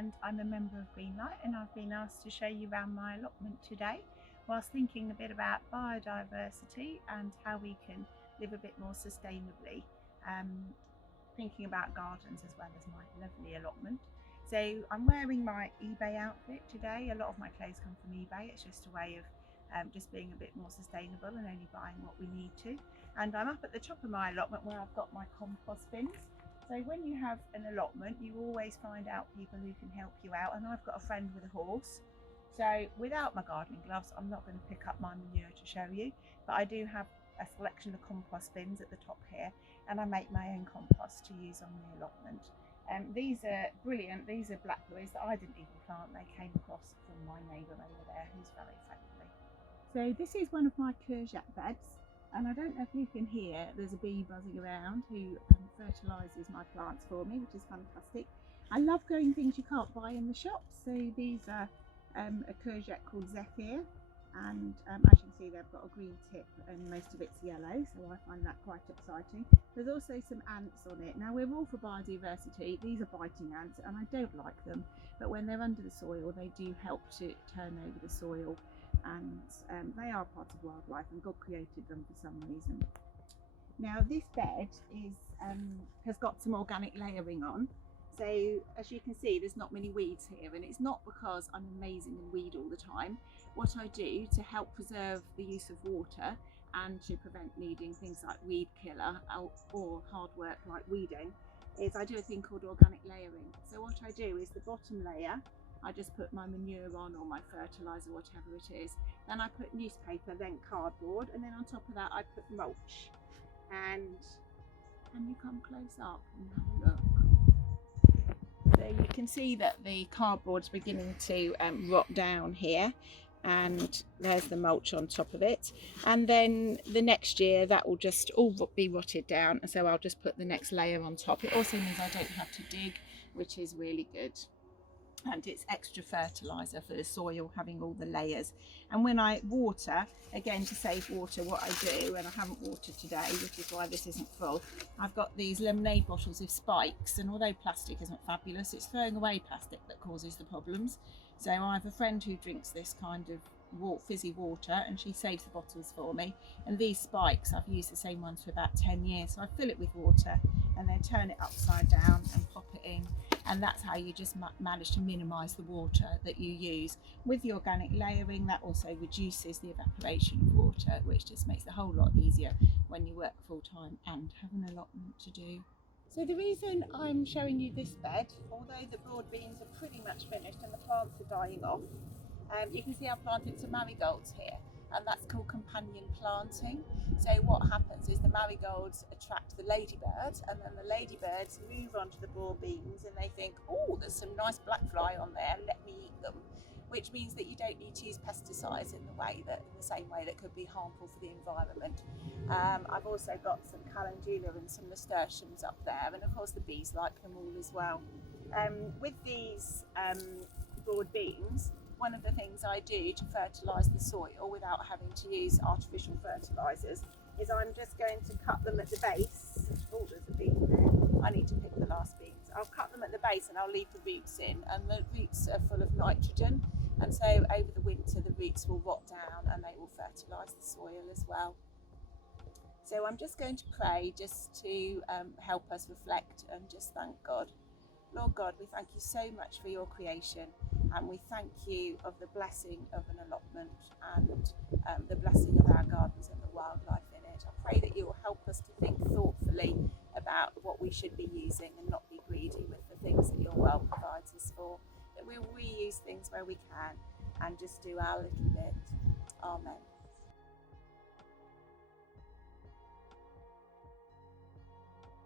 and I'm a member of Greenlight, and I've been asked to show you around my allotment today whilst thinking a bit about biodiversity and how we can live a bit more sustainably, thinking about gardens as well as my lovely allotment. So I'm wearing my eBay outfit today. A lot of my clothes come from eBay. It's just a way of just being a bit more sustainable and only buying what we need to. And I'm up at the top of my allotment where I've got my compost bins. So when you have an allotment, you always find out people who can help you out. And I've got a friend with a horse. So without my gardening gloves, I'm not going to pick up my manure to show you, but I do have a selection of compost bins at the top here, and I make my own compost to use on the allotment. These are brilliant. These are blackberries that I didn't even plant. They came across from my neighbour over there, who's very friendly. So this is one of my courgette beds, and I don't know if you can hear, there's a bee buzzing around who fertilises my plants for me, which is fantastic. I love growing things you can't buy in the shops. So these are a courgette called Zephyr, and as you can see, they've got a green tip and most of it's yellow, so I find that quite exciting. There's also some ants on it. Now, we're all for biodiversity. These are biting ants and I don't like them, but when they're under the soil they do help to turn over the soil, and they are part of wildlife, and God created them for some reason. Now this bed has got some organic layering on. So as you can see, there's not many weeds here, and it's not because I'm amazing in weed all the time. What I do to help preserve the use of water and to prevent needing things like weed killer or hard work like weeding is I do a thing called organic layering. So what I do is the bottom layer, I just put my manure on or my fertiliser, whatever it is. Then I put newspaper, then cardboard, and then on top of that I put mulch. And can you come close up and have a look? So you can see that the cardboard's beginning to rot down here, and there's the mulch on top of it. And then the next year that will just all be rotted down, and so I'll just put the next layer on top. It also means I don't have to dig, which is really good. And it's extra fertiliser for the soil, having all the layers. And when I water, again to save water, what I do, and I haven't watered today, which is why this isn't full, I've got these lemonade bottles with spikes, and although plastic isn't fabulous, it's throwing away plastic that causes the problems. So I have a friend who drinks this kind of fizzy water, and she saves the bottles for me. And these spikes, I've used the same ones for about 10 years. So I fill it with water and then turn it upside down and pop it in. And that's how you just manage to minimise the water that you use. With the organic layering, that also reduces the evaporation of water, which just makes it a whole lot easier when you work full time and have an allotment to do. So the reason I'm showing you this bed, although the broad beans are pretty much finished and the plants are dying off, you can see I've planted some marigolds here, and that's called companion planting. So what happens is the marigolds attract the ladybirds, and then the ladybirds move onto the broad beans and they think, oh, there's some nice black fly on there, let me eat them. Which means that you don't need to use pesticides in the same way that could be harmful for the environment. I've also got some calendula and some nasturtiums up there, and of course the bees like them all as well. With these broad beans, one of the things I do to fertilise the soil without having to use artificial fertilisers is I'm just going to cut them at the base. Oh, there's a bean there. I need to pick the last beans. I'll cut them at the base and I'll leave the roots in, and the roots are full of nitrogen, and so over the winter the roots will rot down and they will fertilise the soil as well. So I'm just going to pray just to help us reflect and just thank God. Lord God, we thank you so much for your creation, and we thank you of the blessing of an allotment and the blessing of our gardens and the wildlife in it. I pray that you will help us to think thoughtfully about what we should be using and not be greedy with the things that your world provides us for, that we'll reuse things where we can and just do our little bit. Amen.